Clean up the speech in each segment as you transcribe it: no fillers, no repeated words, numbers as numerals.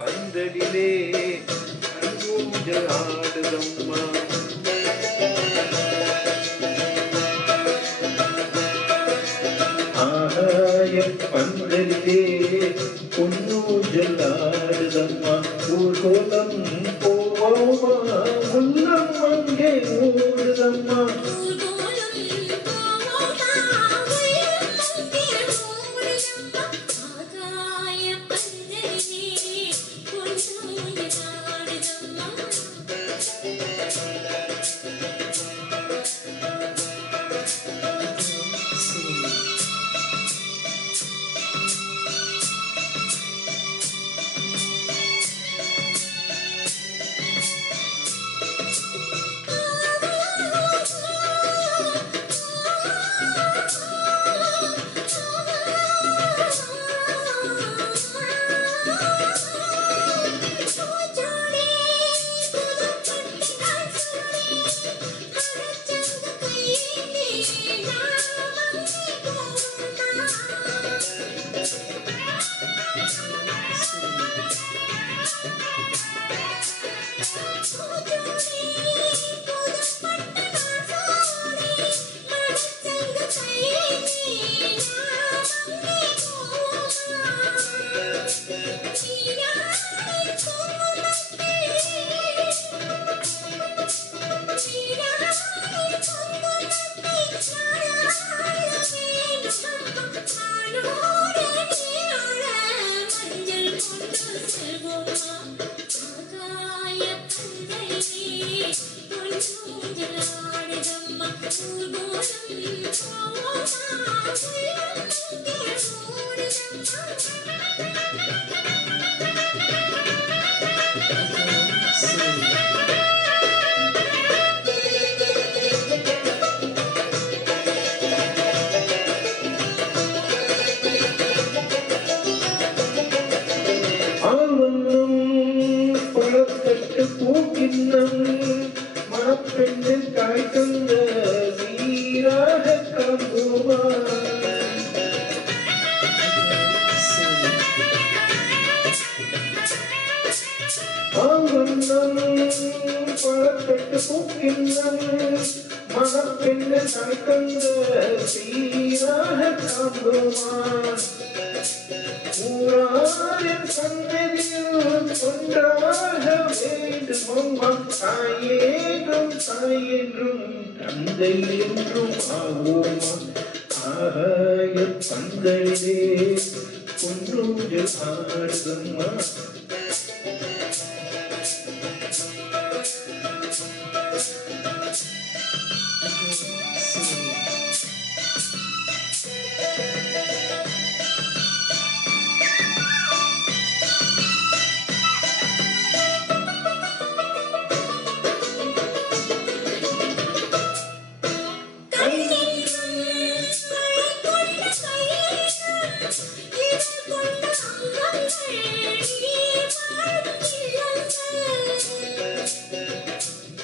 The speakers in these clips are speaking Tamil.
பந்தலிலே ஊஞ்சல் ஆடுதம்மா. ஆகாய பந்தலிலே பொன்னூஞ்சல் ஆடுதம்மா. ஊர்கோலம் போவோமா உள்ளம் அங்கே ஓடுதம்மா. மணப்பெண்ணில் காய் தந்த சீராக கம்புமா. பழப்பெட்டு பூக்கின்னம் மணப்பெண்ணில் காய் தந்த சீராக கம்புமா. ஊராரின் சன்னதியில் ஒன்றாக வேண்டும் அம்மா. தாயேன்றும் தாயென்றும் தந்தை என்றும் ஆவோமா. ஆகாய பந்தலிலே பொன்னூஞ்சல் ஆடுதம்மா.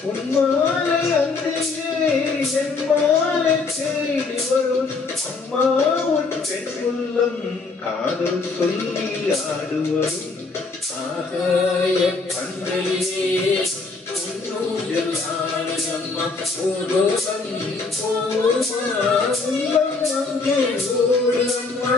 உன்மாலை அன்றிலே என் மாலை தேடி வரும் அம்மா. உன் பெண் உள்ளம் காதல் சொல்லி ஆடுவரும். ஆகாய பந்தலிலே பொன்னூஞ்சல் ஆடுதம்மா. ஊர்கோலம் போவோமா உள்ளம் அங்கே ஓடுதம்மா.